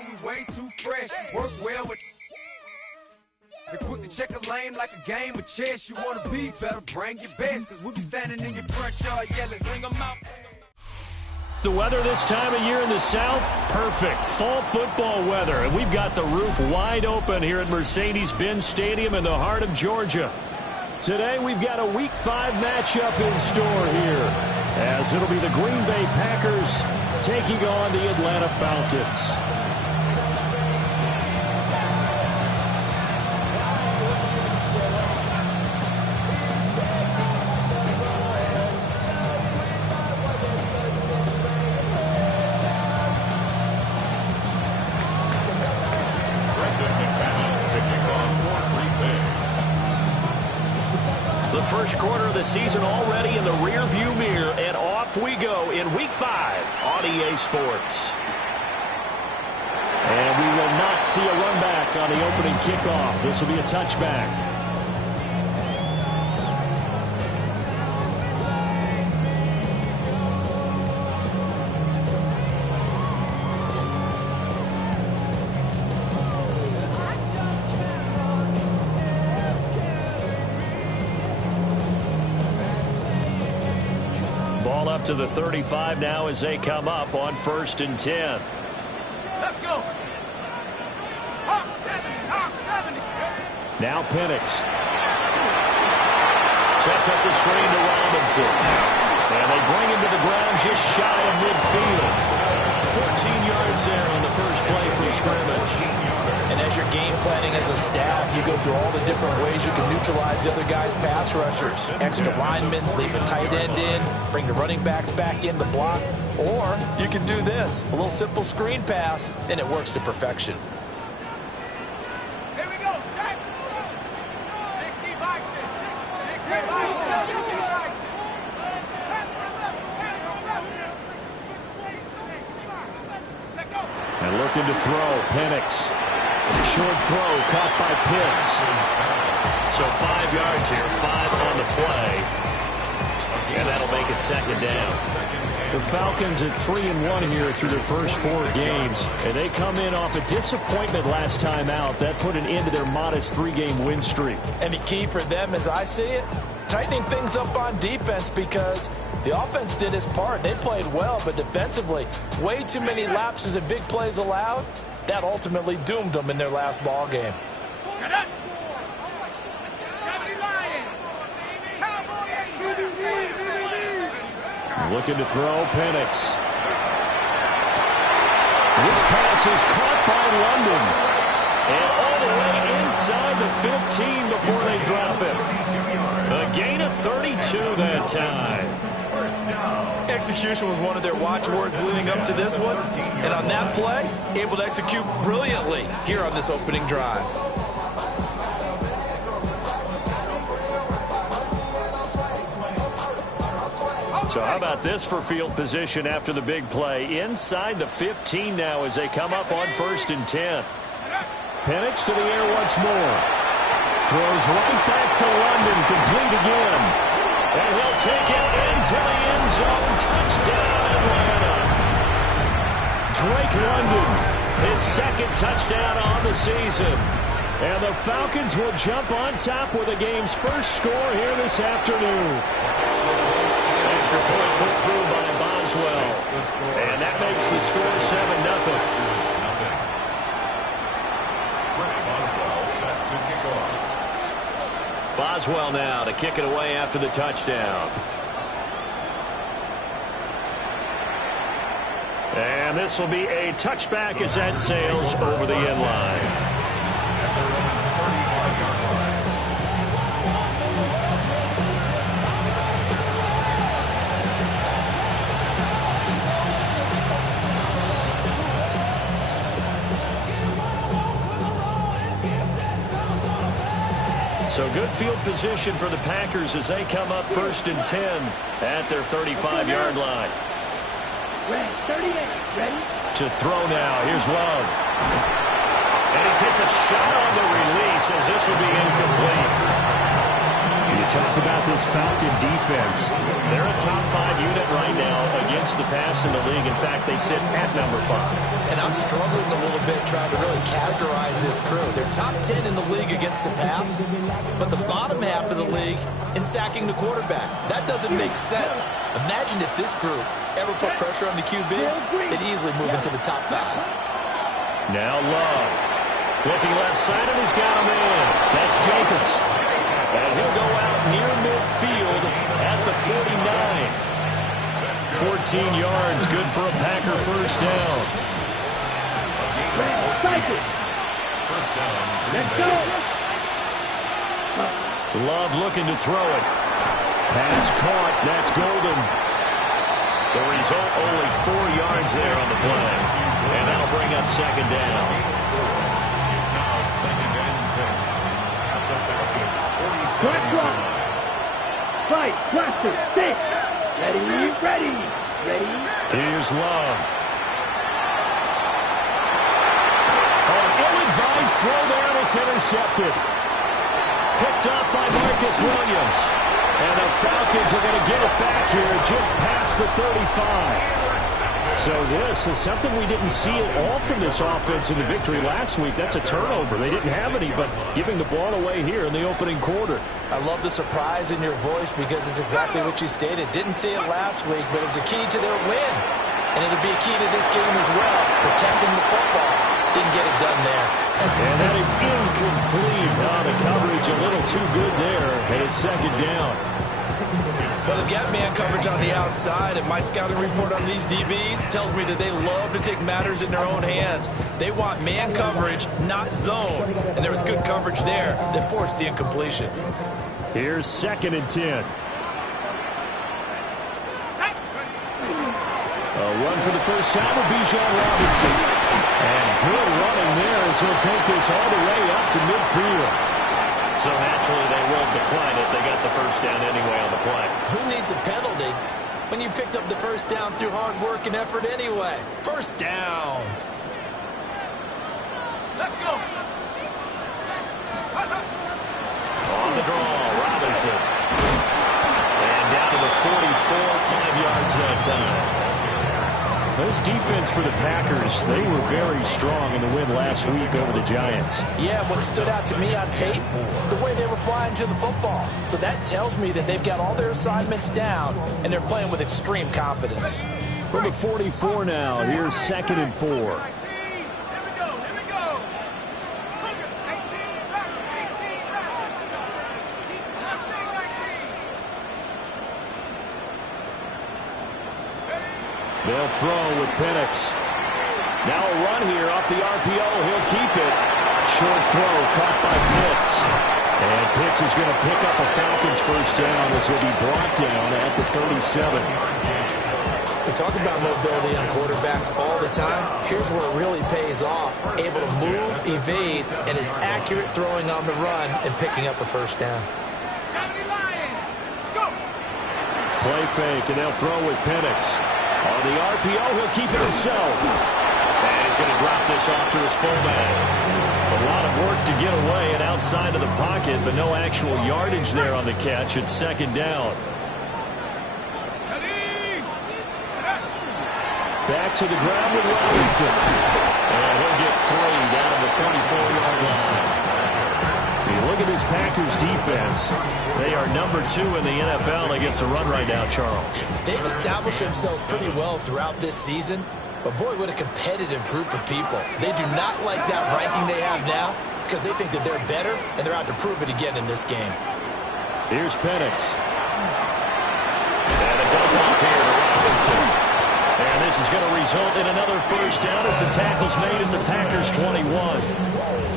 and we way too fresh. Work well with. They quick to check a lane like a game of chess. You wanna be better, bring your best. Cause we'll be standing in your front yard yelling, bring them out. The weather this time of year in the South, perfect. Fall football weather. And we've got the roof wide open here at Mercedes-Benz Stadium in the heart of Georgia. Today we've got a Week 5 matchup in store here, as it'll be the Green Bay Packers taking on the Atlanta Falcons. The first quarter of the season already in the rear-view mirror, and off we go in Week 5 on EA Sports. And we will not see a run back on the opening kickoff. This will be a touchback. Ball up to the 35 now as they come up on 1st and 10. Let's go. Hawk 70. Now Penix. Sets up the screen to Robinson. And they bring him to the ground just shy of midfield. 14 yards there on the first play from scrimmage. And as you're game planning as a staff, you go through all the different ways you can neutralize the other guy's pass rushers. Extra linemen, leave a tight end in, bring the running backs back in to block. Or you can do this, a little simple screen pass, and it works to perfection. Here we go, set. 60 bicep. 60 bicep. 60 bicep. And looking to throw, Penix. Short throw caught by Pitts. So 5 yards here, 5 on the play. And that'll make it 2nd down. The Falcons at 3-1 here through their first 4 games. And they come in off a disappointment last time out. That put an end to their modest 3-game win streak. And the key for them, as I see it, tightening things up on defense, because the offense did its part. They played well, but defensively, way too many lapses and big plays allowed. That ultimately doomed them in their last ball game. Looking to throw, Penix. This pass is caught by London. And all the way inside the 15 before they drop it. A gain of 32 that time. Execution was one of their watchwords leading up to this one. And on that play, able to execute brilliantly here on this opening drive. So how about this for field position after the big play? Inside the 15 now as they come up on 1st and 10. Penix to the air once more. Throws right back to London, complete again. And he'll take it into the end zone. Touchdown, Atlanta. Drake London, his 2nd touchdown on the season. And the Falcons will jump on top with the game's first score here this afternoon. Extra point put through by Boswell. And that makes the score 7-0. Boswell now to kick it away after the touchdown. And this will be a touchback as that sails over the end line. So good field position for the Packers as they come up 1st and 10 at their 35-yard line. 38, ready? To throw now. Here's Love. And he takes a shot on the release as this will be incomplete. You Talk about this Falcon defense. They're a top 5 unit right now against the pass in the league. In fact, they sit at number 5. And I'm struggling a little bit trying to really categorize this crew. They're top 10 in the league against the pass, but the bottom half of the league in sacking the quarterback. That doesn't make sense. Imagine if this group ever put pressure on the QB, they'd easily move into the top 5. Now Love. Looking left side, and he's got him in. That's Jacobs. And he'll go out near midfield at the 49. 14 yards, good for a Packer first down. Let's go. Love looking to throw it. Pass caught. That's Golden. The result, only 4 yards there on the play. And that'll bring up second down. It's now second and 6. At the Falcons, 47. Black clock. Fight. Blaster. 6. Ready. Ready. Ready. Here's Love. Oh, an ill-advised throw there, and it's intercepted. Picked up by Marcus Williams. And the Falcons are going to get it back here just past the 35. So this is something we didn't see at all from this offense in the victory last week. That's a turnover. They didn't have any, but giving the ball away here in the opening quarter. I love the surprise in your voice because it's exactly what you stated. Didn't see it last week, but it was a key to their win. And it'll be a key to this game as well. Protecting the football. Didn't get it done there. And that is incomplete. Oh, the coverage a little too good there, and it's second down. Well, they've got man coverage on the outside, and my scouting report on these DBs tells me that they love to take matters in their own hands. They want man coverage, not zone. And there was good coverage there that forced the incompletion. Here's second and 10. A run for the first time with Bijan Robinson. And good running there as he'll take this all the way up to midfield. So naturally they will decline it. They got the first down anyway on the play. Who needs a penalty when you picked up the first down through hard work and effort anyway? First down. Let's go. On the draw, Robinson. And down to the 44, 5 yards that time. This defense for the Packers, they were very strong in the win last week over the Giants. Yeah, what stood out to me on tape, the way they were flying to the football. So that tells me that they've got all their assignments down, and they're playing with extreme confidence. From the 44 now, here's second and 4. Here we go. They'll throw with Penix. Now a run here off the RPO. He'll keep it. Short throw caught by Pitts. And Pitts is going to pick up a Falcons first down as he'll be brought down at the 37. We talk about mobility on quarterbacks all the time. Here's where it really pays off. Able to move, evade, and is accurate throwing on the run and picking up a first down. Play fake, and they'll throw with Penix. On the RPO, he'll keep it himself. And he's going to drop this off to his fullback. A lot of work to get away and outside of the pocket, but no actual yardage there on the catch at second down. Back to the ground with Robinson. And he'll get 3 down to the 34-yard line. You look at this Packers defense. They are number 2 in the NFL against the run right now, Charles. They've established themselves pretty well throughout this season. But, boy, what a competitive group of people. They do not like that ranking they have now because they think that they're better, and they're out to prove it again in this game. Here's Penix. And a dump off here to Robinson. And this is going to result in another first down as the tackle's made at the Packers 21.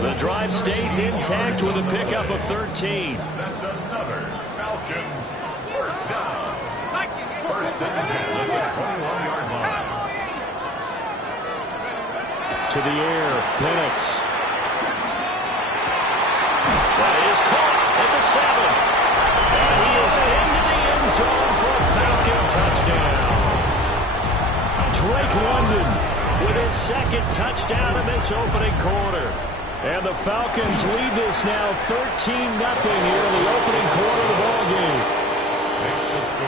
The drive stays intact with a pickup of 13. That's another Falcons first down. First and 10 at the 21-yard line. To the air, Penix. That is caught at the 7. And he is into the end zone for a Falcon touchdown. Drake London with his second touchdown in this opening quarter. And the Falcons lead this now 13-0 here in the opening quarter of the ball game.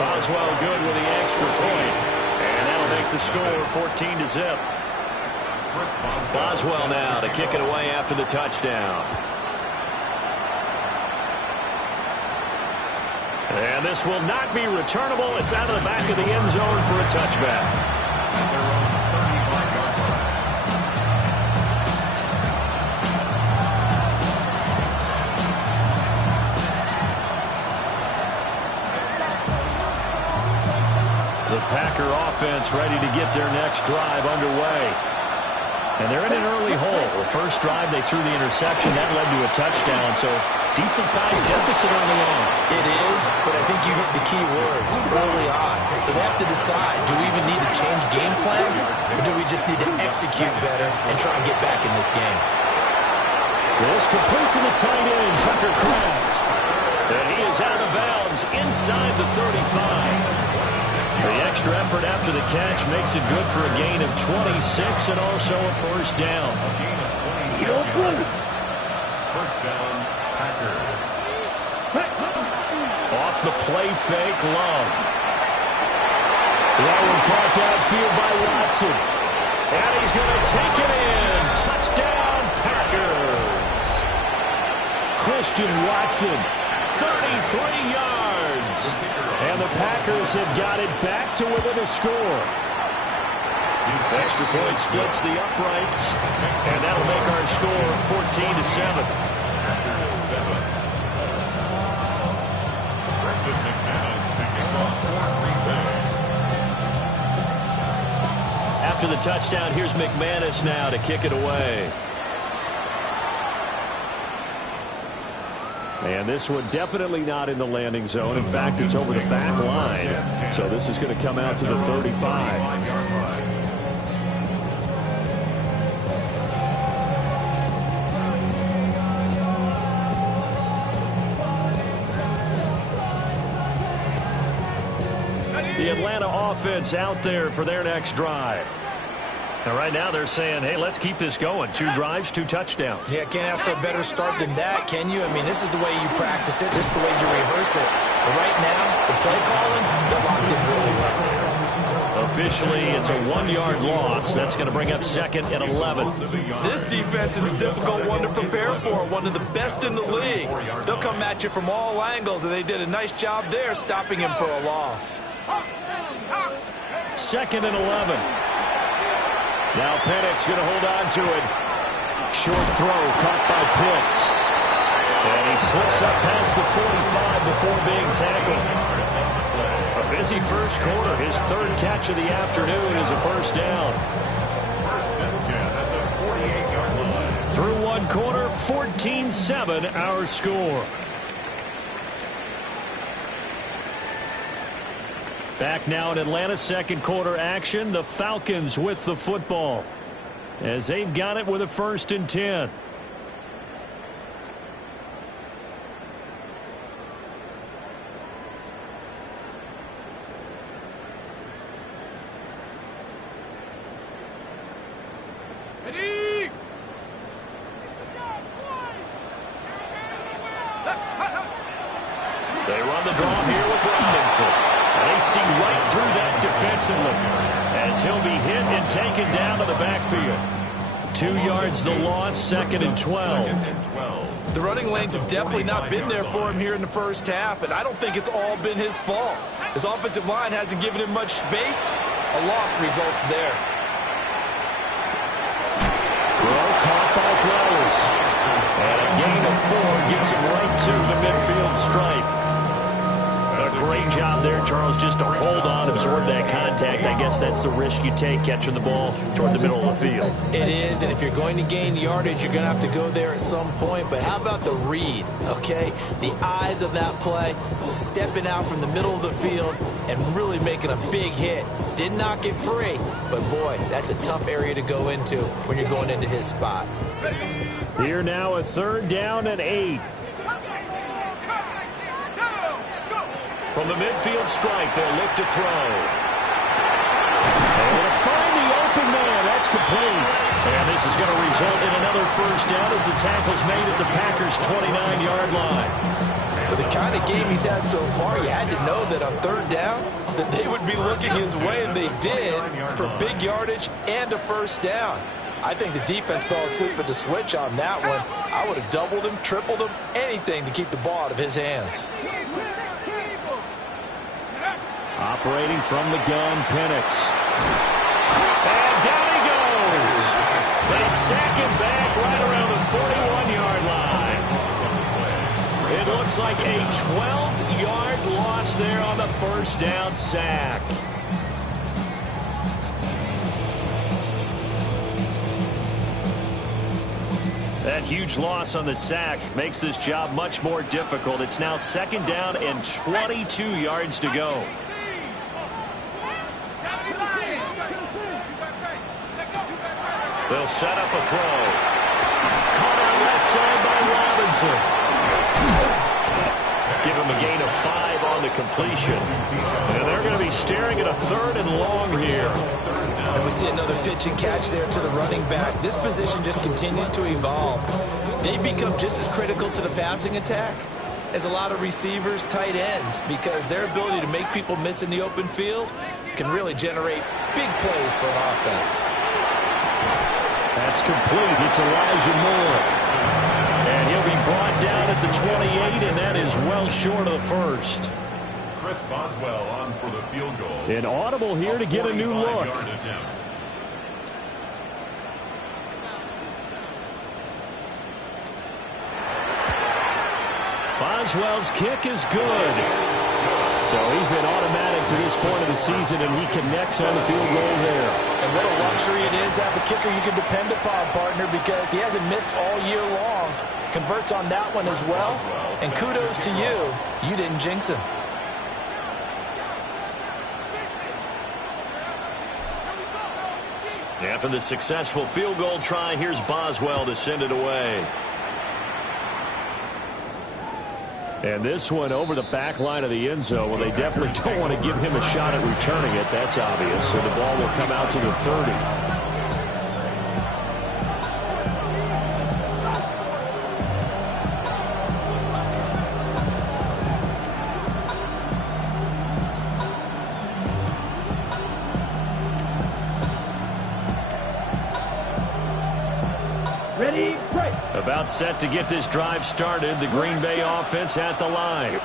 Boswell good with the extra point. And that'll make the score 14-0. Boswell now to kick it away after the touchdown. And this will not be returnable. It's out of the back of the end zone for a touchback. The Packer offense ready to get their next drive underway. And they're in an early hole. The first drive, they threw the interception. That led to a touchdown, so decent-sized deficit early on. It is, but I think you hit the key words, early on. So they have to decide, do we even need to change game plan, or do we just need to execute better and try and get back in this game? This complete to the tight end, Tucker Kraft. And he is out of bounds inside the 35. The extra effort after the catch makes it good for a gain of 26 and also a first down. First down, Packers. Off the play fake, Love. That one caught downfield by Watson. And he's going to take it in. Touchdown, Packers. Christian Watson, 33 yards. And the Packers have got it back to within a score. Extra point splits the uprights, and that'll make our score 14-7. After the touchdown, here's McManus now to kick it away. And this one definitely not in the landing zone. In fact, it's over the back line. So this is going to come out to the 35. The Atlanta offense out there for their next drive. And right now they're saying, hey, let's keep this going. 2 drives, 2 touchdowns. Yeah, can't ask for a better start than that, can you? I mean, this is the way you practice it. This is the way you rehearse it. But right now, the play calling, they're locked in really well. Officially, it's a 1-yard loss. That's going to bring up 2nd and 11. This defense is a difficult one to prepare for, one of the best in the league. They'll come at you from all angles, and they did a nice job there stopping him for a loss. 2nd and 11. Now Pennett's going to hold on to it. Short throw caught by Pitts. And he slips up past the 45 before being tackled. A busy first quarter. His 3rd catch of the afternoon is a first down. First and 10 at the 48-yard line. Through 1 quarter, 14-7 our score. Back now in Atlanta, 2nd quarter action. The Falcons with the football as they've got it with a 1st and 10. They run the draw here with Robinson. They see right through that defensively as he'll be hit and taken down to the backfield. 2 yards the loss, 2nd and 12. The running lanes have definitely not been there for him here in the first half, and I don't think it's all been his fault. His offensive line hasn't given him much space. A loss results there. Throw caught by Flowers. And a gain of 4 gets him right to the midfield stripe. A great job there, Charles, just to hold on, absorb that contact. I guess that's the risk you take catching the ball toward the middle of the field. It is, and if you're going to gain yardage, you're going to have to go there at some point. But how about the read, okay? The eyes of that play, stepping out from the middle of the field and really making a big hit. Did not get free, but boy, that's a tough area to go into when you're going into his spot. Here now a 3rd down and 8. From the midfield stripe, they'll look to throw. They're going to find the open man. That's complete. And this is going to result in another first down as the tackle's made at the Packers' 29-yard line. With the kind of game he's had so far, you had to know that on third down that they would be looking his way, and they did, for big yardage and a first down. I think the defense fell asleep at the switch on that one. I would have doubled him, tripled him, anything to keep the ball out of his hands. Operating from the gun, Penix. And down he goes. They sack him back right around the 41-yard line. It looks like a 12-yard loss there on the first down sack. That huge loss on the sack makes this job much more difficult. It's now second down and 22 yards to go. They'll set up a throw. Caught on left side by Robinson. Give him a gain of 5 on the completion. And they're going to be staring at a third and long here. And we see another pitch and catch there to the running back. This position just continues to evolve. They become just as critical to the passing attack as a lot of receivers, tight ends, because their ability to make people miss in the open field can really generate big plays for an offense. That's complete. It's Elijah Moore. And he'll be brought down at the 28, and that is well short of the first. Chris Boswell on for the field goal. An audible here to get a new look. Boswell's kick is good. So he's been automatic to this point of the season, and he connects on the field goal there. And what a luxury it is to have a kicker you can depend upon, partner, because he hasn't missed all year long. Converts on that one as well. And kudos to you. You didn't jinx him. After the successful field goal try, here's Boswell to send it away. And this one over the back line of the end zone. Well, they definitely don't want to give him a shot at returning it. That's obvious. So the ball will come out to the 30. Ready, break. About set to get this drive started. The Green Bay offense at the line.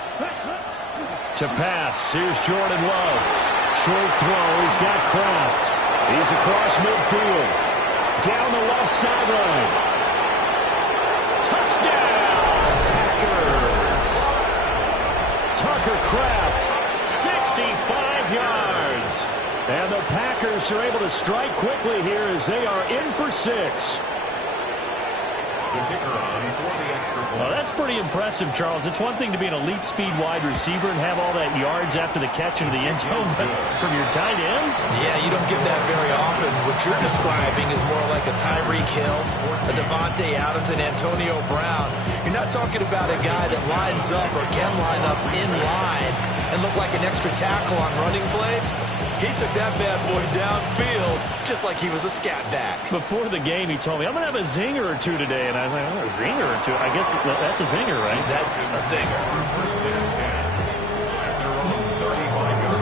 To pass. Here's Jordan Love. Short throw. He's got Kraft. He's across midfield. Down the left sideline. Touchdown, Packers. Tucker Kraft, 65 yards. And the Packers are able to strike quickly here as they are in for 6. The kicker on for the extra point. Well, that's pretty impressive, Charles. It's one thing to be an elite speed wide receiver and have all that yards after the catch into the end zone, but from your tight end? Yeah, you don't get that very often. What you're describing is more like a Tyreek Hill, a Devontae Adams, and Antonio Brown. You're not talking about a guy that lines up or can line up in line and look like an extra tackle on running plays. He took that bad boy downfield just like he was a scat back. Before the game, he told me, I'm going to have a zinger or two today. And I was like, oh, a zinger or two? I guess that's a zinger, right? That's a zinger. First and 10 at their own 35-yard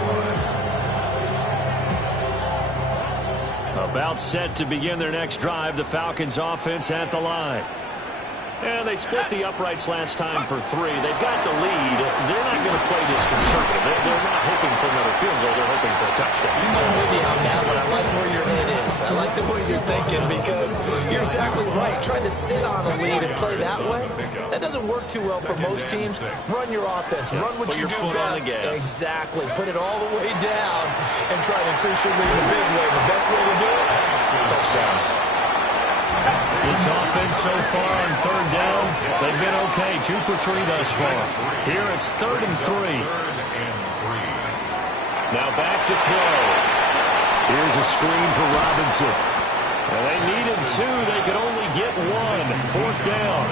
line. About set to begin their next drive. The Falcons offense at the line. And they split the uprights last time for 3. They've got the lead. They're not going to play this conservative. They're not hoping for another field goal. They're hoping for a touchdown. I'm with you on that one. I like where your head is. I like the way you're thinking because you're exactly right. Trying to sit on a lead and play that way, that doesn't work too well for most teams. Run your offense. Run what you do best. Exactly. Put it all the way down and try to increase your lead in a big way. The best way to do it, touchdowns. This offense so far on third down, they've been okay. 2 for 3 thus far. Here it's 3rd and 3. Now back to throw. Here's a screen for Robinson. And they needed 2. They could only get 1. 4th down.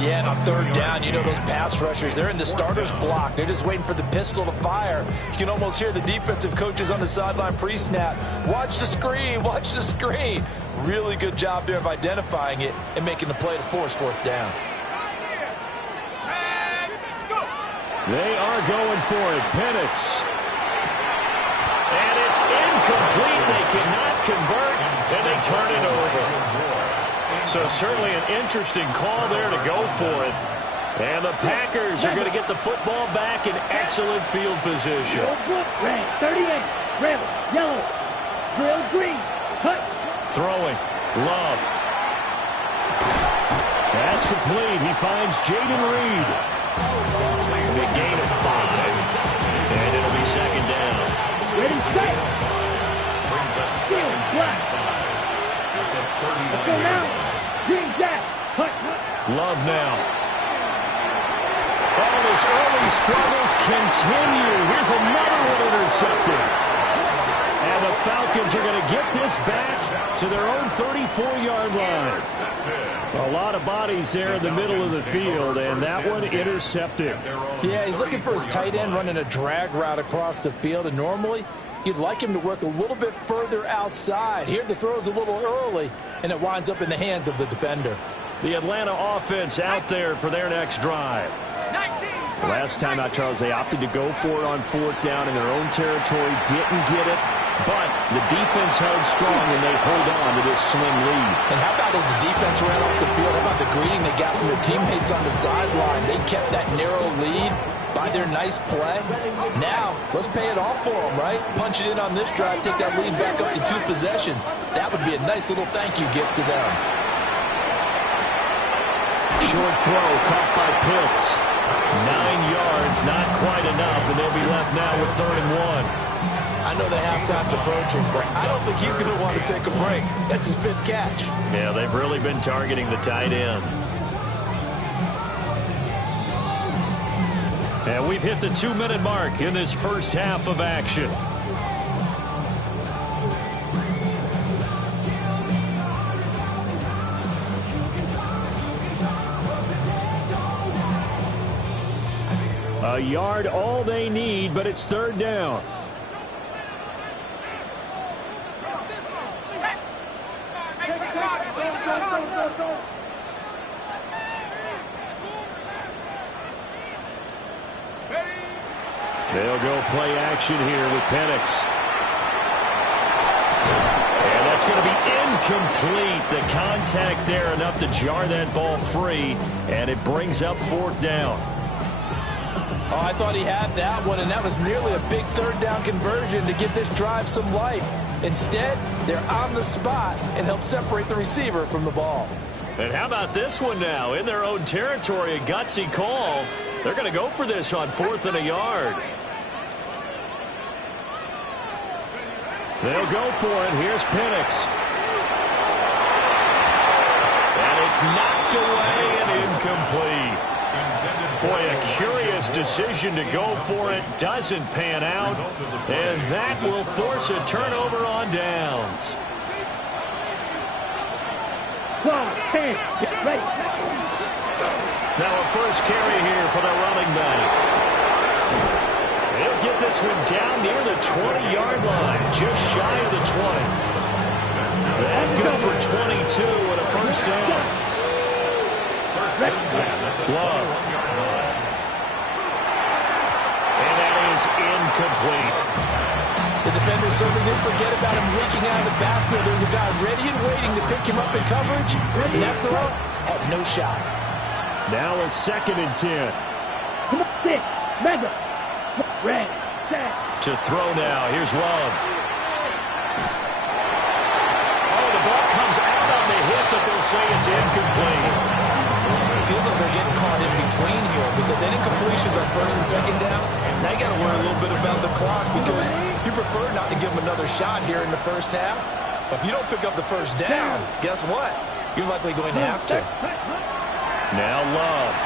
Yeah, and on third down, you know those pass rushers, they're in the starter's block. They're just waiting for the pistol to fire. You can almost hear the defensive coaches on the sideline pre-snap. Watch the screen, watch the screen. Really good job there of identifying it and making the play to force fourth down. They are going for it. Penix. And it's incomplete. They cannot convert, and they turn it over. So certainly an interesting call there to go for it. And the Packers are going to get the football back in excellent field position. Red, 38, red, yellow, grill, green, cut. Throwing. Love. That's complete. He finds Jaden Reed. The gain of 5. And it'll be second down. Ready, set. Seal, black. Let's go now. Green jack. Cut. Love now. And his early struggles continue. Here's another one intercepted. And the Falcons are going to get this back to their own 34-yard line. A lot of bodies there in the middle of the field, and that one intercepted. Yeah, he's looking for his tight end running a drag route across the field, and normally you'd like him to work a little bit further outside. Here the throw is a little early, and it winds up in the hands of the defender. The Atlanta offense out there for their next drive. Last time out, Charles, they opted to go for it on fourth down in their own territory, didn't get it, but the defense held strong and they hold on to this slim lead. And how about as the defense ran off the field, how about the greeting they got from their teammates on the sideline? They kept that narrow lead by their nice play. Now, let's pay it off for them, right? Punch it in on this drive, take that lead back up to 2 possessions. That would be a nice little thank you gift to them. Short throw caught by Pitts. 9 yards, not quite enough, and they'll be left now with 3rd and 1. I know the halftime's approaching, but I don't think he's going to want to take a break. That's his 5th catch. Yeah, they've really been targeting the tight end. And we've hit the 2-minute mark in this first half of action. A yard all they need, but it's 3rd down. They'll go play action here with Penix. And that's going to be incomplete. The contact there enough to jar that ball free, and it brings up 4th down. Oh, I thought he had that one, and that was nearly a big 3rd down conversion to give this drive some life. Instead, they're on the spot and help separate the receiver from the ball. And how about this one now? In their own territory, a gutsy call. They're going to go for this on 4th and a yard. They'll go for it. Here's Penix. And it's knocked away and incomplete. Boy, a curious decision to go for it. Doesn't pan out. And that will force a turnover on downs. 12, 10, get ready. Now a first carry here for the running back. He'll get this one down near the 20-yard line, just shy of the 20. That good for 22 and a first down. Love. And that is incomplete. The defender certainly didn't forget about him leaking out of the backfield. There was a guy ready and waiting to pick him up in coverage. And that throw had no shot. Now a 2nd and 10. Come on, 6, mega, red, set. To throw now. Here's Love. Oh, the ball comes out on the hit, but they'll say it's incomplete. It feels like they're getting caught in between here because any completions on 1st and 2nd down, now you got to worry a little bit about the clock because you prefer not to give them another shot here in the first half. But if you don't pick up the first down, guess what? You're likely going to have to. Now Love.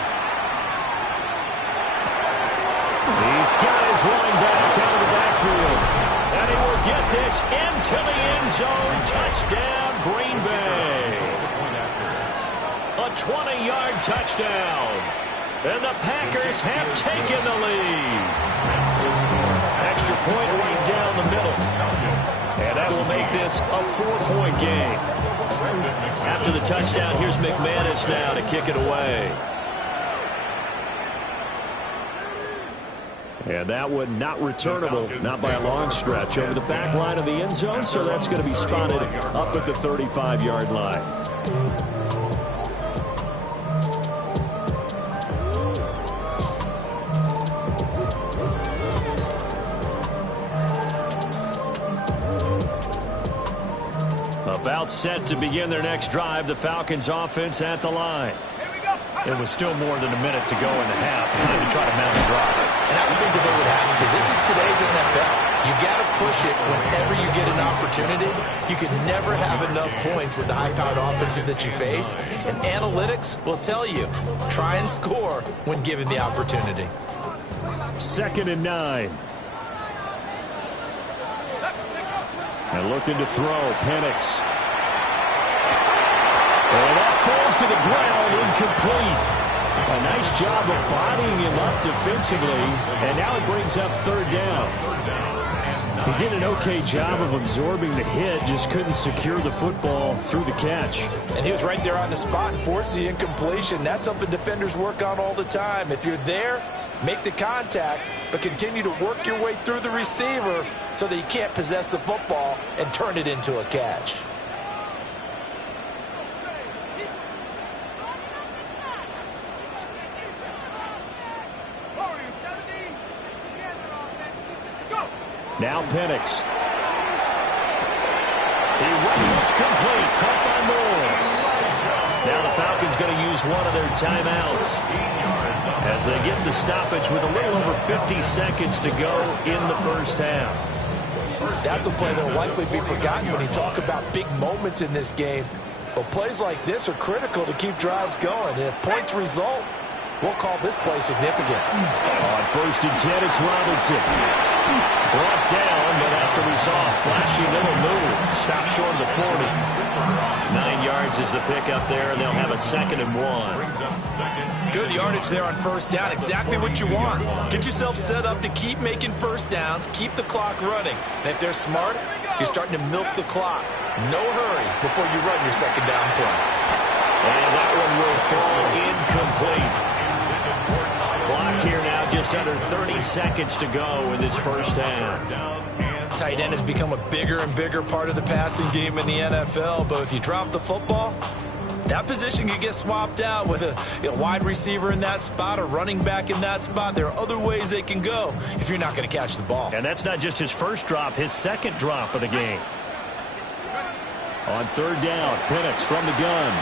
He's got his running back out of the backfield. And he will get this into the end zone. Touchdown, Green Bay. A 20-yard touchdown. And the Packers have taken the lead. Extra point right down the middle. And that will make this a 4-point game. After the touchdown, here's McManus now to kick it away. And that one not returnable, not by a long stretch, over the back line of the end zone, so that's going to be spotted up at the 35-yard line. About set to begin their next drive, the Falcons offense at the line. It was still more than a minute to go in the half. Time to try to mount a drive. And I would think that they would have to. This is today's NFL. You got to push it whenever you get an opportunity. You can never have enough points with the high-powered offenses that you face. And analytics will tell you, try and score when given the opportunity. 2nd and 9. And looking to throw, Penix. And that falls to the ground, incomplete. A nice job of bodying him up defensively, and now it brings up 3rd down. He did an okay job of absorbing the hit, just couldn't secure the football through the catch. And he was right there on the spot and forced the incompletion. That's something defenders work on all the time. If you're there, make the contact, but continue to work your way through the receiver so that you can't possess the football and turn it into a catch. Now Penix. He runs complete. Caught by Moore. Now the Falcons going to use one of their timeouts as they get the stoppage with a little over 50 seconds to go in the first half. That's a play that will likely be forgotten when you talk about big moments in this game. But plays like this are critical to keep drives going. And if points result, we'll call this play significant. On 1st and 10, it's Robinson. Brought down, but after we saw a flashy little move, stopped short of the 40. 9 yards is the pickup there, and they'll have a 2nd and 1. Good yardage there on 1st down. Exactly what you want. Get yourself set up to keep making 1st downs, keep the clock running. And if they're smart, you're starting to milk the clock. No hurry before you run your 2nd down play. And that one will fall incomplete. Clock here now, just under 30 seconds to go in this first half. Tight end has become a bigger and bigger part of the passing game in the NFL, but if you drop the football, that position can get swapped out with a wide receiver in that spot, a running back in that spot. There are other ways they can go if you're not going to catch the ball. And that's not just his first drop, his 2nd drop of the game. On 3rd down, Penix from the gun.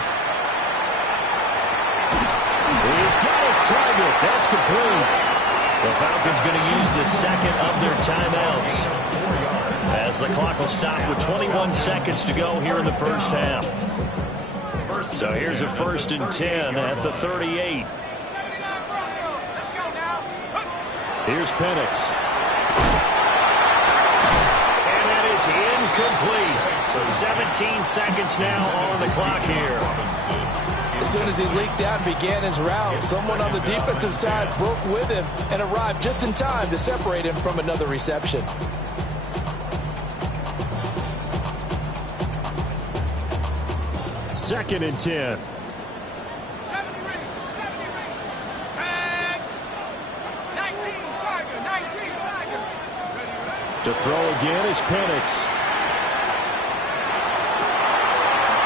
He's got his target. That's complete. The Falcons going to use the 2nd of their timeouts as the clock will stop with 21 seconds to go here in the first half. So here's a 1st and 10 at the 38. Here's Penix. And that is incomplete. So 17 seconds now on the clock here. As soon as he leaked out and began his route, someone on the defensive side broke with him and arrived just in time to separate him from another reception. Second and 10. To throw again is Penix.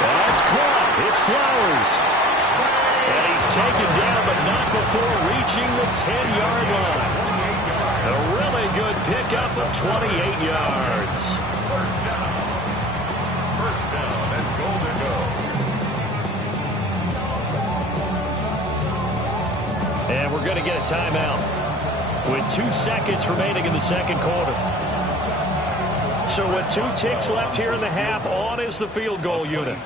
That's caught. It's Flowers. And he's taken down, but not before reaching the 10-yard line. A really good pickup of 28 yards. First down and goal to go. And we're going to get a timeout with 2 seconds remaining in the 2nd quarter. So with 2 ticks left here in the half, on is the field goal unit.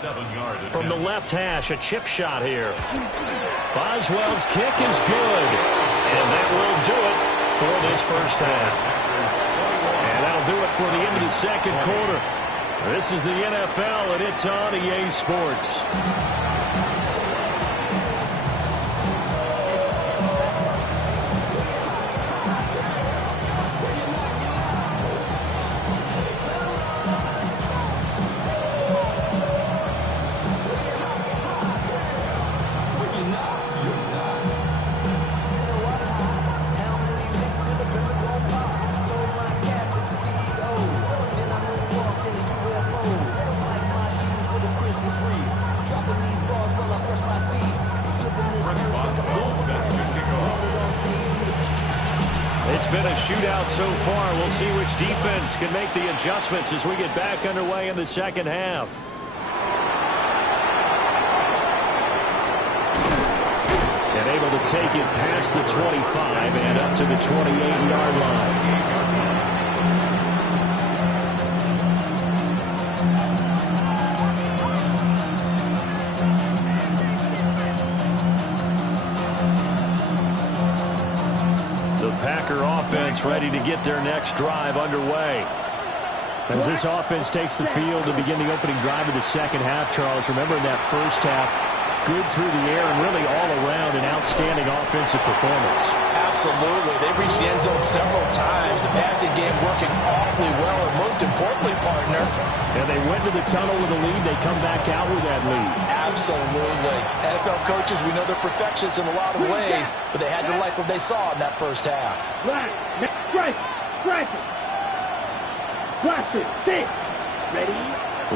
From the left hash, a chip shot here. Boswell's kick is good. And that will do it for this first half. And that'll do it for the end of the 2nd quarter. This is the NFL, and it's on EA Sports. been a shootout so far. We'll see which defense can make the adjustments as we get back underway in the second half. And able to take it past the 25 and up to the 28-yard line. Packer offense ready to get their next drive underway. As this offense takes the field to begin the opening drive of the second half, Charles, remember in that first half, good through the air and really all around an outstanding offensive performance. Absolutely. They reached the end zone several times. The passing game working awfully well, and most importantly, partner. And they went to the tunnel with a lead. They come back out with that lead. Absolutely. NFL coaches, we know they're perfectionists in a lot of ways, but they had to like what they saw in that first half. Line, strike, blaster, six, ready.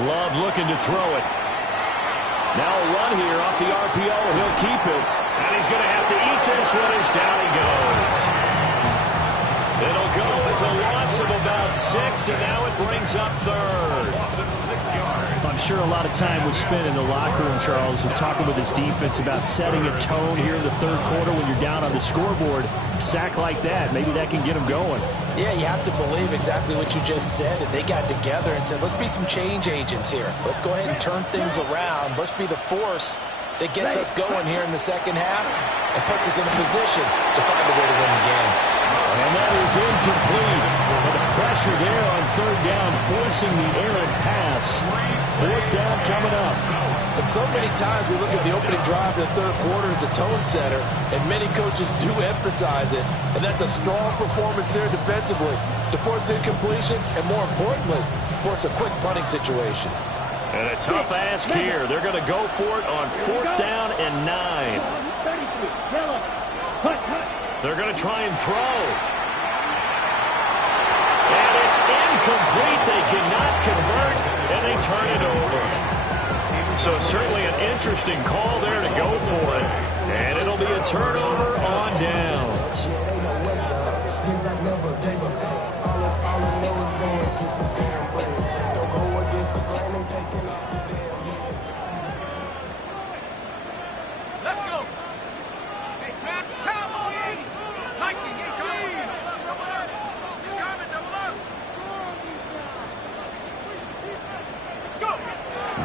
Love looking to throw it. Now a run here off the RPO, and he'll keep it. And he's going to have to eat this one as down he goes. It'll go as a loss of about 6, and now it brings up third. I'm sure a lot of time was spent in the locker room, Charles, and talking with his defense about setting a tone here in the third quarter when you're down on the scoreboard. Sack like that, maybe that can get him going. Yeah, you have to believe exactly what you just said. And they got together and said, let's be some change agents here. Let's go ahead and turn things around. Let's be the force that gets us going here in the second half and puts us in a position to find a way to win the game. And that is incomplete. With the pressure there on third down, forcing the errant pass. Fourth down coming up. And so many times we look at the opening drive of the third quarter as a tone setter, and many coaches do emphasize it. And that's a strong performance there defensively to force incompletion and, more importantly, force a quick punting situation. And a tough ask here. They're going to go for it on fourth down and 9. 33, yellow, hut. They're going to try and throw. And it's incomplete. They cannot convert, and they turn it over. So certainly an interesting call there to go for it. And it'll be a turnover on downs.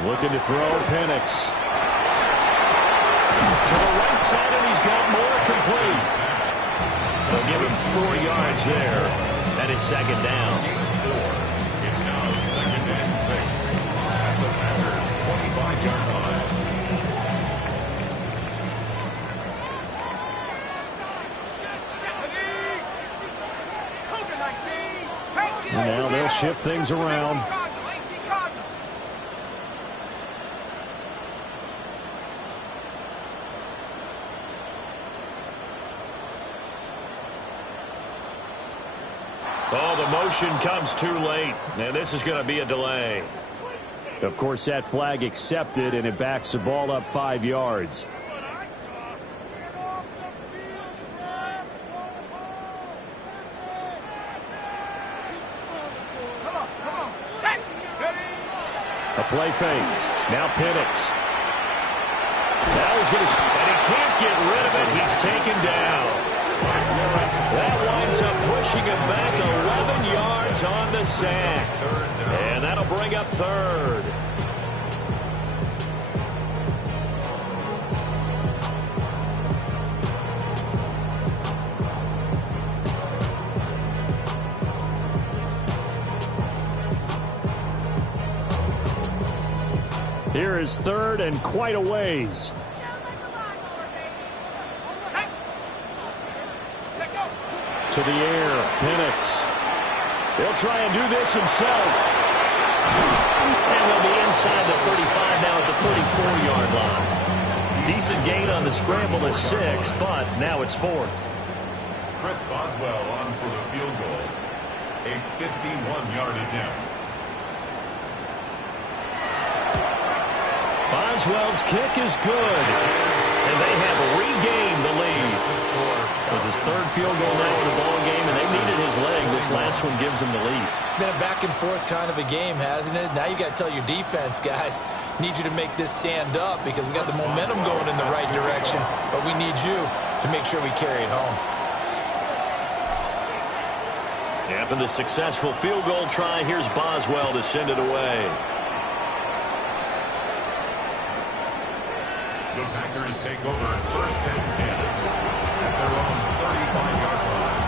Looking to throw, Penix. To the right side, and he's got more complete. They'll give him 4 yards there. And it's second down. It's now second and 6 at the Packers' 25-yard line. Now they'll shift things around. Oh, the motion comes too late, and this is going to be a delay. Of course, that flag accepted, and it backs the ball up 5 yards. A play fake. Now Penix. Now he's going to, and he can't get rid of it. He's taken down. That winds up pushing him back 11 yards on the sack. And that'll bring up third. Here is third and quite a ways. To the air, Penix. He'll try and do this himself. And they'll be inside the 35 now at the 34-yard line. Decent gain on the scramble of 6, but now it's fourth. Chris Boswell on for the field goal. A 51-yard attempt. Boswell's kick is good. And they have regained the lead. It was his third field goal now in the ball game, and they needed his leg. This last one gives them the lead. It's been a back-and-forth kind of a game, hasn't it? Now you got to tell your defense, guys, need you to make this stand up because we got the momentum going in the right direction, but we need you to make sure we carry it home. After the successful field goal try, here's Boswell to send it away. The Packers take over 1st and 10 at their own 35-yard line.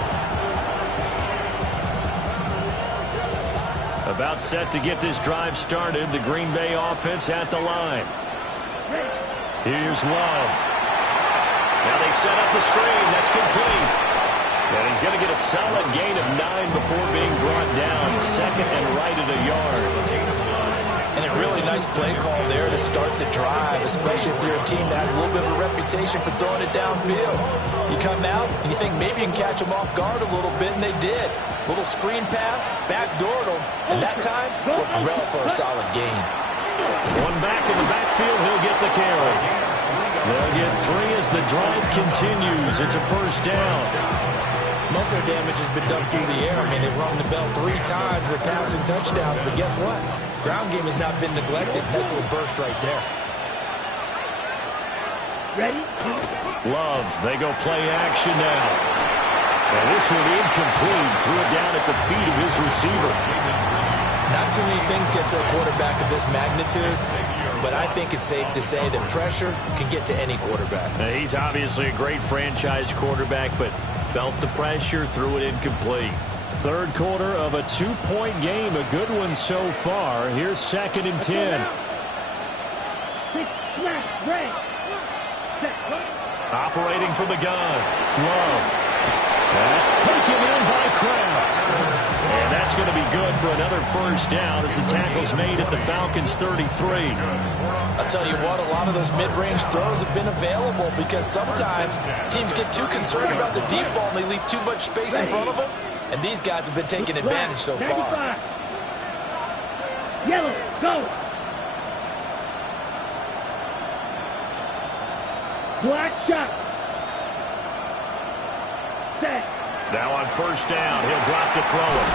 About set to get this drive started. The Green Bay offense at the line. Here's Love. Now they set up the screen. That's complete. And he's going to get a solid gain of 9 before being brought down. Second and right at a yard. And a really nice play call there to start the drive, especially if you're a team that has a little bit of a reputation for throwing it downfield. You come out and you think maybe you can catch them off guard a little bit, and they did. Little screen pass, backdoored them, and that time worked well for a solid gain. One back in the backfield, he'll get the carry. They'll get 3 as the drive continues. It's a first down. Most of their damage has been done through the air. I mean, they've rung the bell 3 times with passing touchdowns, but guess what? Ground game has not been neglected. Nice little burst right there. Ready? Love, they go play action now. And this one incomplete. Threw it down at the feet of his receiver. Not too many things get to a quarterback of this magnitude, but I think it's safe to say that pressure can get to any quarterback. Now, he's obviously a great franchise quarterback, but felt the pressure, threw it incomplete. Third quarter of a 2-point game, a good one so far. Here's 2nd and 10. Operating from the gun. Love. That's taken in by Kraft. And that's going to be good for another first down as the tackle's made at the Falcons' 33. I'll tell you what, a lot of those mid-range throws have been available because sometimes teams get too concerned about the deep ball and they leave too much space in front of them. And these guys have been taking advantage so far. Yellow, go. Black shot. Set. Now on first down, he'll drop to throw it.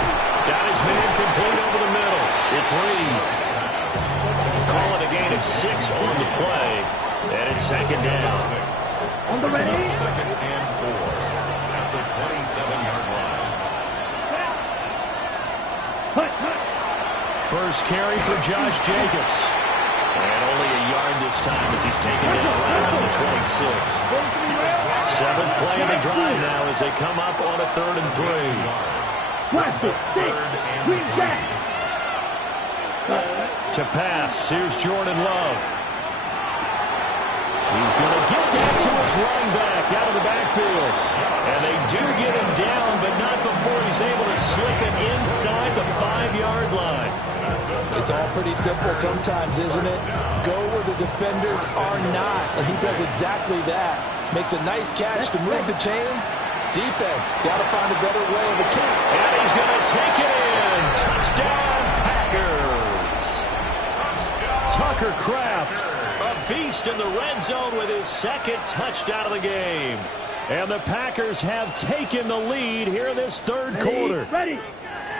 Got his man complete over the middle. It's Reed. Call it a gain of 6 on the play. And it's 2nd down. On the ready. 2nd and 4 at the 27-yard line. First carry for Josh Jacobs. And only a yard this time as he's taken down right around the 26. 7th play of the drive now as they come up on a 3rd and 3. To pass, here's Jordan Love. He's going to get that to his running back out of the backfield. And they do get him down, but not before he's able to slip it inside the 5-yard line. It's all pretty simple sometimes, isn't it? Go where the defenders are not, and he does exactly that. Makes a nice catch to move the chains. Defense, got to find a better way of the kick. And he's going to take it in. Touchdown, Packers. Tucker Kraft, a beast in the red zone with his 2nd touchdown of the game. And the Packers have taken the lead here in this 3rd quarter. Ready.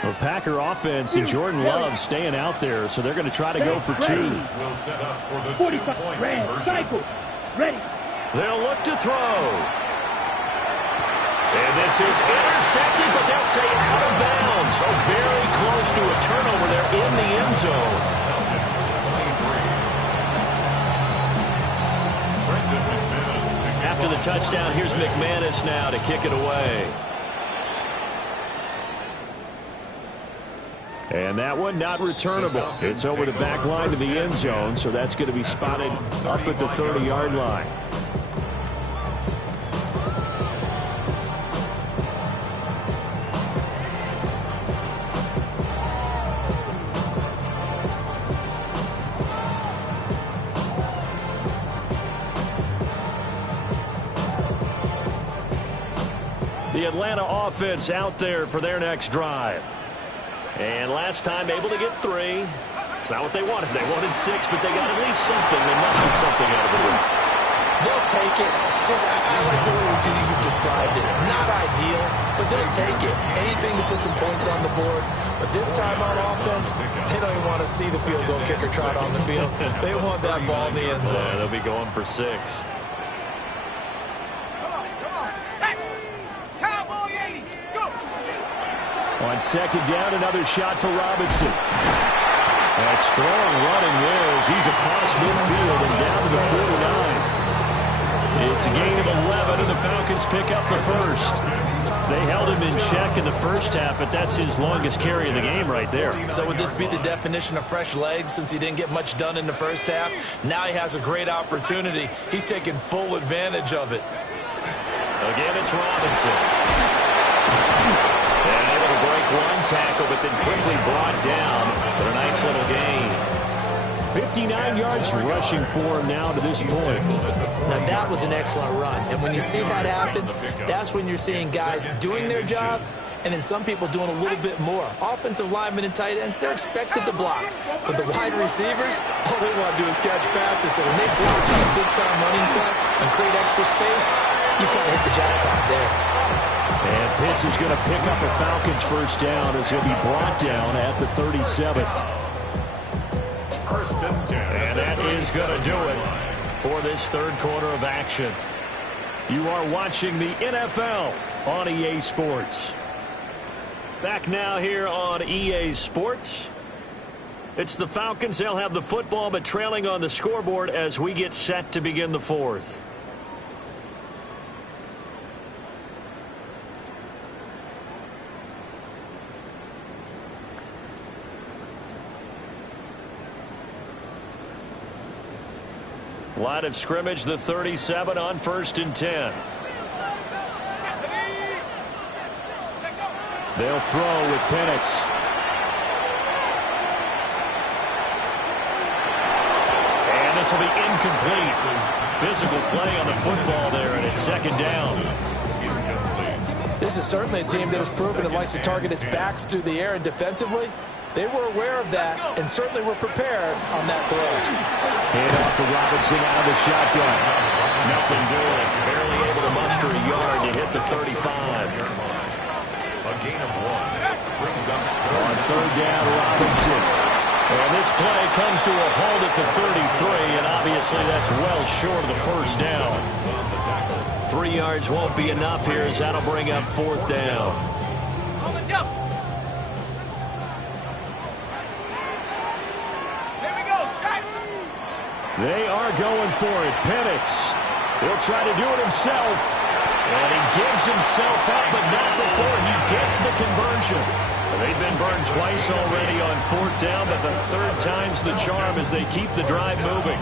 The Packer offense and Jordan Love staying out there, so they're going to try to go for 2. Will set up for the 45 red cycle. Ready. They'll look to throw. And this is intercepted, but they'll say out of bounds. So very close to a turnover there in the end zone. After the touchdown, here's McManus now to kick it away. And that one not returnable. It's over the back line to the end zone, so that's going to be spotted up at the 30-yard line. The Atlanta offense out there for their next drive. And last time able to get 3. It's not what they wanted. They wanted 6, but they got at least something. They mustered something out of the win. They'll take it. I like the way you've described it. Not ideal, but they'll take it. Anything to put some points on the board. But this time on offense, they don't even want to see the field goal kicker trot on the field. They want that ball in the end zone. They'll be going for 6. On second down, another shot for Robinson. That strong running there as he's across midfield and down to the 49. It's a gain of 11, and the Falcons pick up the first. They held him in check in the first half, but that's his longest carry of the game right there. So would this be the definition of fresh legs since he didn't get much done in the first half? Now he has a great opportunity. He's taking full advantage of it. Again, it's Robinson. And able to break one tackle, but then quickly brought down. But a nice little gain. 59 yards rushing for him now to this point. Now that was an excellent run. And when you see that happen, that's when you're seeing guys doing their job and then some people doing a little bit more. Offensive linemen and tight ends, they're expected to block. But the wide receivers, all they want to do is catch passes. So when they block on a big-time running play and create extra space, you've got to hit the jackpot there. And Pitts is going to pick up a Falcons first down as he'll be brought down at the 37. And that is going to do it for this third quarter of action. You are watching the NFL on EA Sports. Back now here on EA Sports. It's the Falcons. They'll have the football, but trailing on the scoreboard as we get set to begin the fourth. Line of scrimmage, the 37 on 1st and 10. They'll throw with Penix. And this will be incomplete. Physical play on the football there, and it's second down. This is certainly a team that has proven it likes to target its backs through the air and defensively. They were aware of that and certainly were prepared on that throw. Hand off to Robinson out of the shotgun. Nothing doing. Barely able to muster a yard to hit the 35. A gain of 1. Brings up on third down, Robinson. And this play comes to a halt at the 33, and obviously that's well short of the first down. 3 yards won't be enough here as that'll bring up 4th down. They are going for it. Penix. He'll try to do it himself. And he gives himself up, but not before he gets the conversion. They've been burned twice already on 4th down, but the third time's the charm as they keep the drive moving.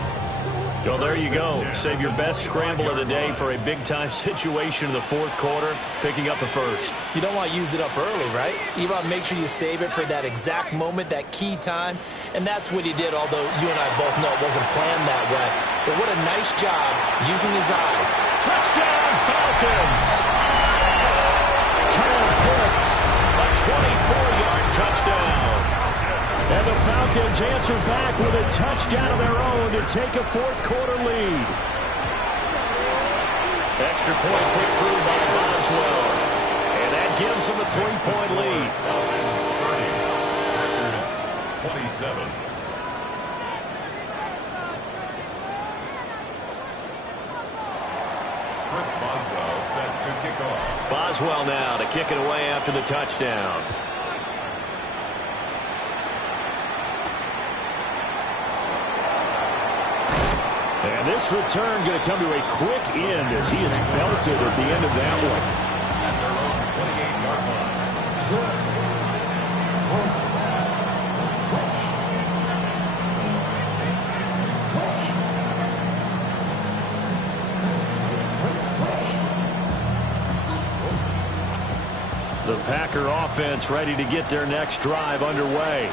Well, there you go. Save your best scramble of the day for a big-time situation in the 4th quarter, picking up the first. You don't want to use it up early, right? You want to make sure you save it for that exact moment, that key time. And that's what he did, although you and I both know it wasn't planned that way. But what a nice job using his eyes. Touchdown, Falcons! Kyle Pitts, a 24-yard touchdown. And the Falcons answer back with a touchdown of their own to take a 4th quarter lead. Extra point put through by Boswell. And that gives them a 3-point lead. 27. Chris Boswell set to kick off. Boswell now to kick it away after the touchdown. And this return going to come to a quick end as he is belted at the end of that one. At their own 28-yard line. The Packer offense ready to get their next drive underway.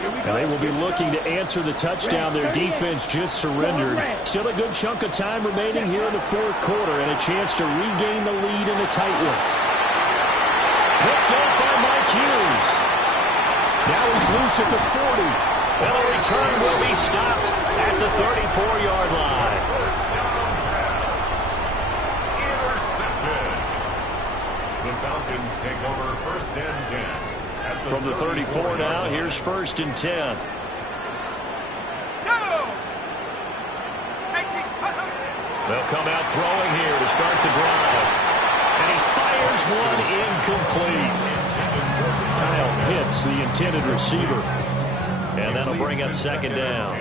And they will be looking to answer the touchdown their defense just surrendered. Still a good chunk of time remaining here in the 4th quarter and a chance to regain the lead in the tight one. Picked up by Mike Hughes. Now he's loose at the 40. And the return will be stopped at the 34-yard line. Falcons take over 1st and 10. From the 34 now, here's 1st and 10. They'll come out throwing here to start the drive. And he fires one incomplete. Kyle hits the intended receiver. And that'll bring up 2nd down.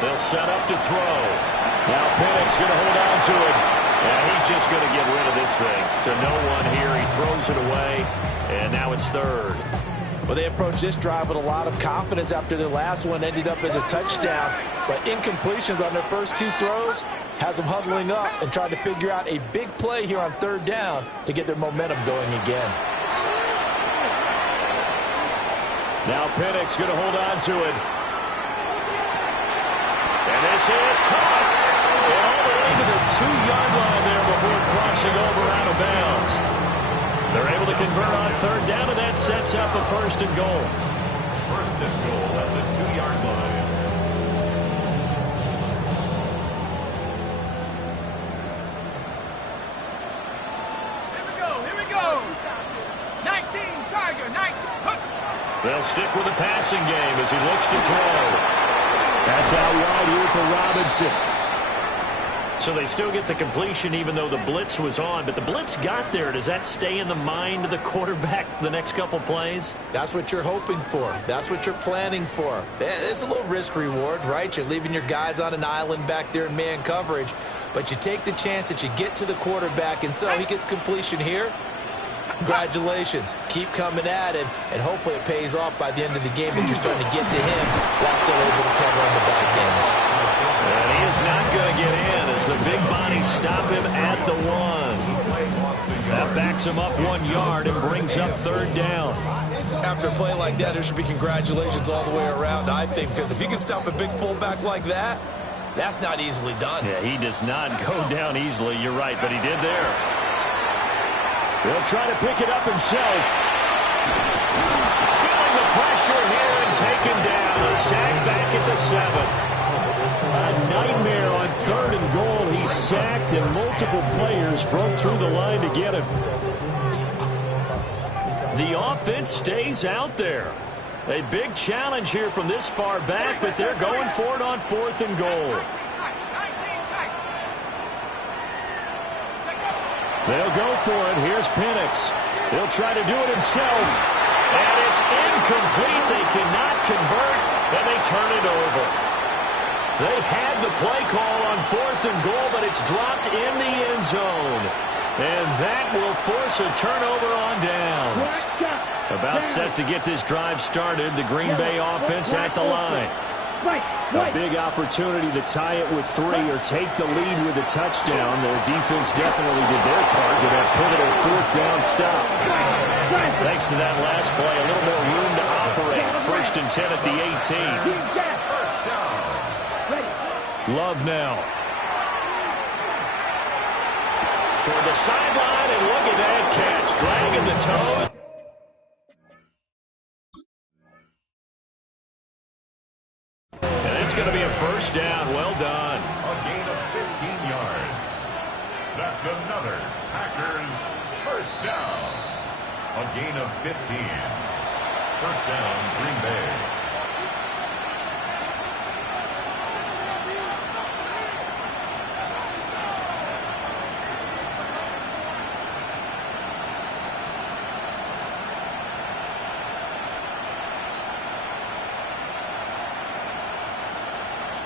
They'll set up to throw. Now Pennick's going to hold on to it. And he's just going to get rid of this thing. To no one here. He throws it away. And now it's 3rd. Well, they approached this drive with a lot of confidence after their last one ended up as a touchdown. But incompletions on their first 2 throws has them huddling up and trying to figure out a big play here on 3rd down to get their momentum going again. Now Pennick's going to hold on to it. And this is caught. And all the way to the 2-yard line there before crossing over out of bounds. They're able to convert on 3rd down, and that sets up a 1st and goal. 1st and goal at the 2-yard line. Here we go. 19, Tiger, 19. They'll stick with the passing game as he looks to throw. That's out wide here for Robinson. So they still get the completion even though the blitz was on. But the blitz got there. Does that stay in the mind of the quarterback the next couple plays? That's what you're hoping for. That's what you're planning for. It's a little risk reward, right? You're leaving your guys on an island back there in man coverage. But you take the chance that you get to the quarterback. And so he gets completion here. Congratulations. Keep coming at him. And hopefully it pays off by the end of the game that you're starting to get to him while still able to cover on the back end. And he is not going to get in as the big bodies stop him at the 1. That backs him up 1 yard and brings up 3rd down. After a play like that, there should be congratulations all the way around, I think, because if you can stop a big fullback like that, that's not easily done. Yeah, he does not go down easily. You're right, but he did there. He'll try to pick it up himself. Feeling the pressure here and taken down. A sack back at the 7. A nightmare on 3rd and goal. He's sacked and multiple players broke through the line to get him. The offense stays out there. A big challenge here from this far back, but they're going for it on 4th and goal. They'll go for it. Here's Pennick. He'll try to do it himself. And it's incomplete. They cannot convert, and they turn it over. They had the play call on 4th and goal, but it's dropped in the end zone. And that will force a turnover on downs. About set to get this drive started, the Green Bay offense at the line. A big opportunity to tie it with 3 or take the lead with a touchdown. Their defense definitely did their part with that pivotal 4th down stop. Thanks to that last play, a little more room to operate. 1st and 10 at the 18. Love now. Toward the sideline, and look at that catch. Dragging the toe. And it's going to be a 1st down. Well done. A gain of 15 yards. That's another Packers 1st down. A gain of 15. 1st down, Green Bay.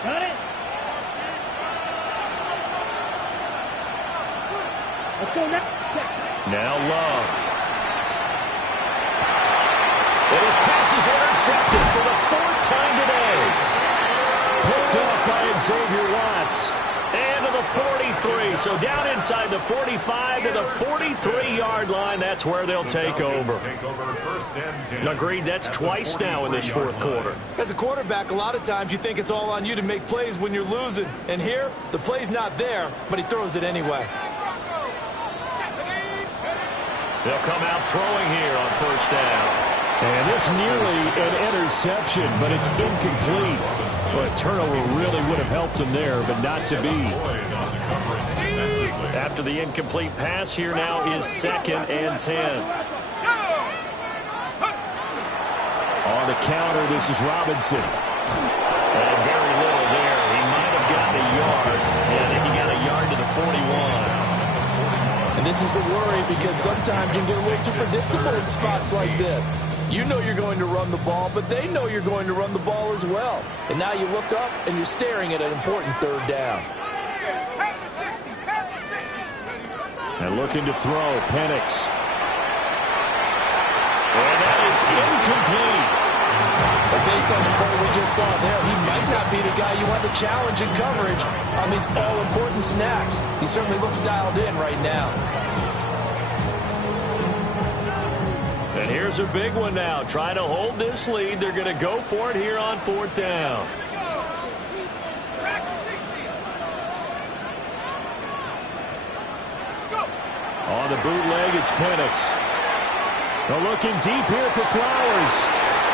Got it? Let's go next. Now Love. And his pass is intercepted for the 4th time today. Picked up by Xavier Watts. And to the 43. So down inside the 45 to the 43-yard line. That's where they'll take over. Agreed, that's twice now in this 4th quarter. As a quarterback, a lot of times you think it's all on you to make plays when you're losing. And here, the play's not there, but he throws it anyway. They'll come out throwing here on 1st down. And this nearly an interception, but it's incomplete. Well, a turnover really would have helped him there, but not to be. After the incomplete pass, here now is 2nd and 10. On the counter, this is Robinson. And very little there. He might have gotten a yard. Yeah, I think he got a yard to the 41. And this is the worry, because sometimes you can get a little too predictable in spots like this. You know you're going to run the ball, but they know you're going to run the ball as well. And now you look up and you're staring at an important 3rd down. And looking to throw, Penix. And that is incomplete. But based on the play we just saw there, he might not be the guy you want to challenge in coverage on these all-important snaps. He certainly looks dialed in right now. And here's a big one now. Trying to hold this lead. They're going to go for it here on 4th down. On the bootleg, it's Penix. They're looking deep here for Flowers.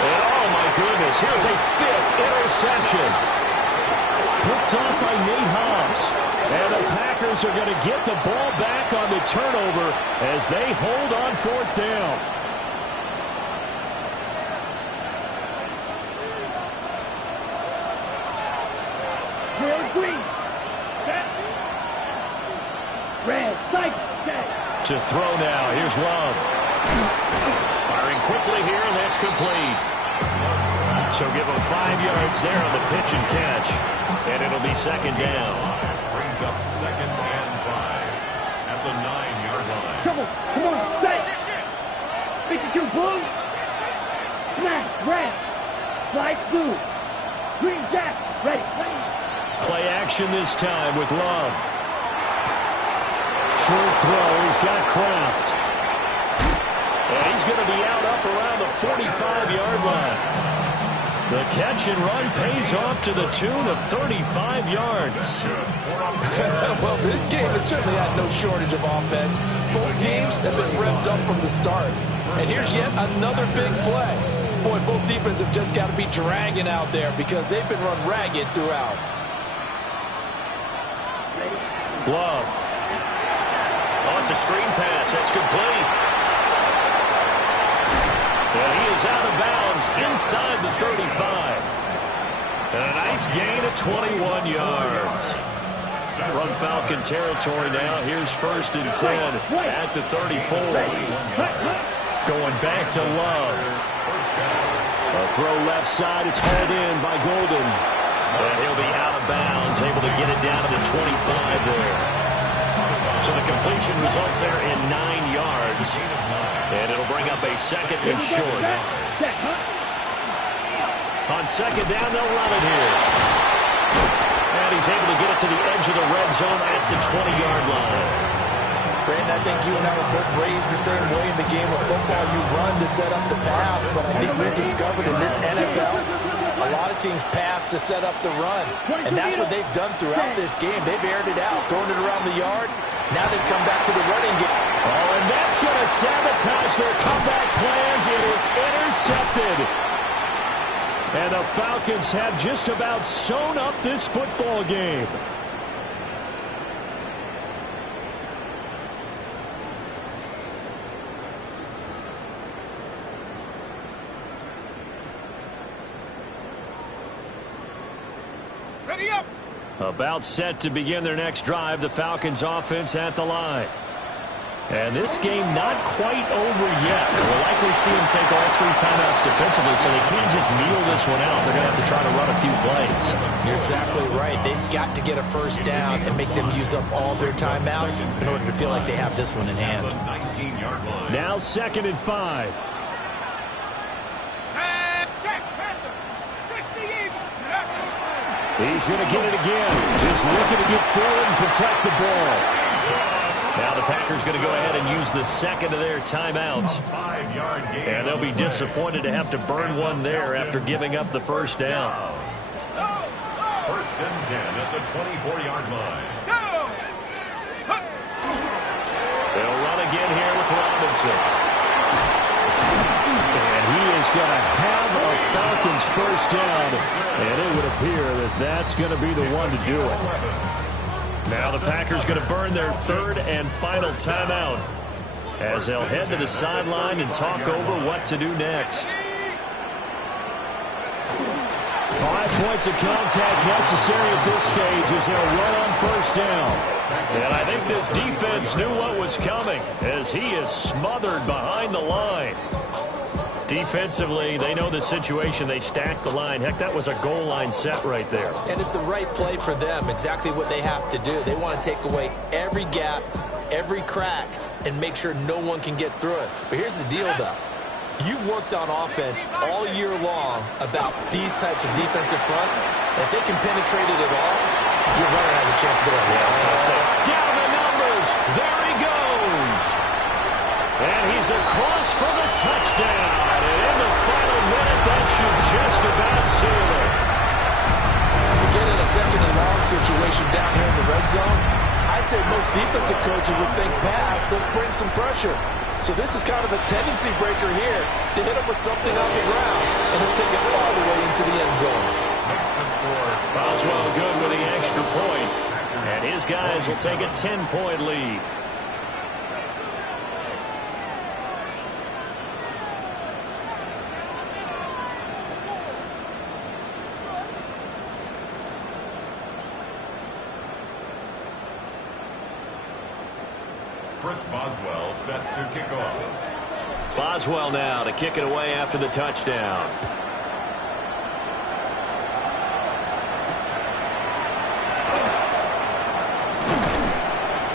And oh, my goodness, here's a 5th interception. Picked off by Nate Hobbs. And the Packers are going to get the ball back on the turnover as they hold on 4th down. Green. Red. Sight. To throw now. Here's Love. Firing quickly here, and that's complete. So give him 5 yards there on the pitch and catch. And it'll be 2nd down. Brings up 2nd and 5 at the 9-yard line. Trouble. Come on. Set. 52 blue. Smash. Red. Light blue. Green jack. Ready. Play action this time with Love. Short throw. He's got Kraft. And he's going to be out up around the 45-yard line. The catch and run pays off to the tune of 35 yards. Well, this game has certainly had no shortage of offense. Both teams have been revved up from the start. And here's yet another big play. Boy, both defenses have just got to be dragging out there because they've been run ragged throughout. Love. Oh, it's a screen pass. That's complete. And he is out of bounds inside the 35. And a nice gain of 21 yards. From Falcon territory now. Here's 1st and 10 at the 34. Going back to Love. A throw left side. It's hauled in by Golden. And he'll be out of bounds, able to get it down to the 25 there. So the completion results there in 9 yards. And it'll bring up a 2nd and short. On 2nd down, they'll run it here. And he's able to get it to the edge of the red zone at the 20-yard line. Brandon, I think you and I were both raised the same way in the game of football. You run to set up the pass, but I think we've discovered in this NFL, a lot of teams pass to set up the run. And that's what they've done throughout this game. They've aired it out, thrown it around the yard. Now they come back to the running game. Oh, and that's going to sabotage their comeback plans. It is intercepted. And the Falcons have just about sewn up this football game. Ready up. About set to begin their next drive, the Falcons offense at the line. And this game not quite over yet. We'll likely see them take all 3 timeouts defensively, so they can't just kneel this one out. They're going to have to try to run a few plays. You're exactly right. They've got to get a 1st down and make them use up all their timeouts in order to feel like they have this one in hand. Now 2nd and 5. He's going to get it again. Just looking to get forward and protect the ball. Now the Packers going to go ahead and use the 2nd of their timeouts. And they'll be disappointed to have to burn one there after giving up the 1st down. 1st and 10 at the 24-yard line. They'll run again here with Robinson. And he is going to have a Falcons first down, and it would appear that that's going to be the one to do it. Now the Packers going to burn their third and final timeout as they'll head to the sideline and talk over what to do next. 5 points of contact necessary at this stage as they'll run on first down. And I think this defense knew what was coming as he is smothered behind the line. Defensively, they know the situation. They stacked the line. Heck, that was a goal line set right there. And it's the right play for them, exactly what they have to do. They want to take away every gap, every crack, and make sure no one can get through it. But here's the deal, though. You've worked on offense all year long about these types of defensive fronts. If they can penetrate it at all, your runner has a chance to go up. Down the numbers. There he goes. And he's across for the touchdown. And in the final minute, that should just about seal it. Again, in a second and long situation down here in the red zone, I'd say most defensive coaches would think pass. Let's bring some pressure. So this is kind of a tendency breaker here to hit him with something on the ground, and he'll take it all the way into the end zone. Makes the score. Boswell good with the extra point, and his guys will take a 10-point lead. Chris Boswell set to kick off. Boswell now to kick it away after the touchdown.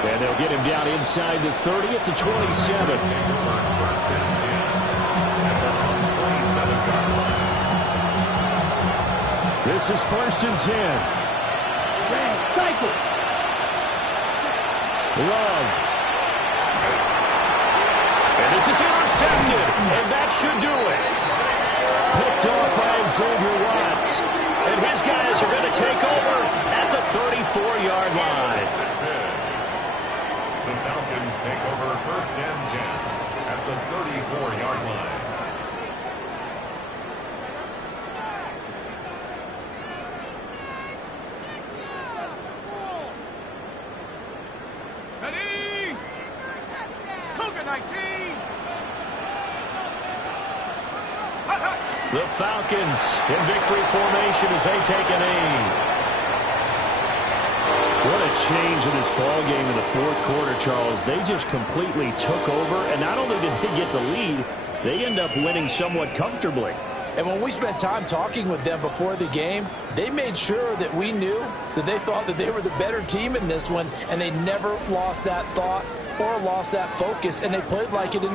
And they'll get him down inside the 30 at the 27. First and 10 at the 27-yard line. This is first and 10. Red cycle. Love. And this is intercepted, and that should do it. Picked off by Xavier Watts. And his guys are going to take over at the 34-yard line. The Falcons take over first and 10 at the 34-yard line. Ready? Cougar 19. The Falcons in victory formation as they take an aim. What a change in this ball game in the fourth quarter, Charles. They just completely took over, and not only did they get the lead, they end up winning somewhat comfortably. And when we spent time talking with them before the game, they made sure that we knew that they thought that they were the better team in this one, and they never lost that thought or lost that focus, and they played like it in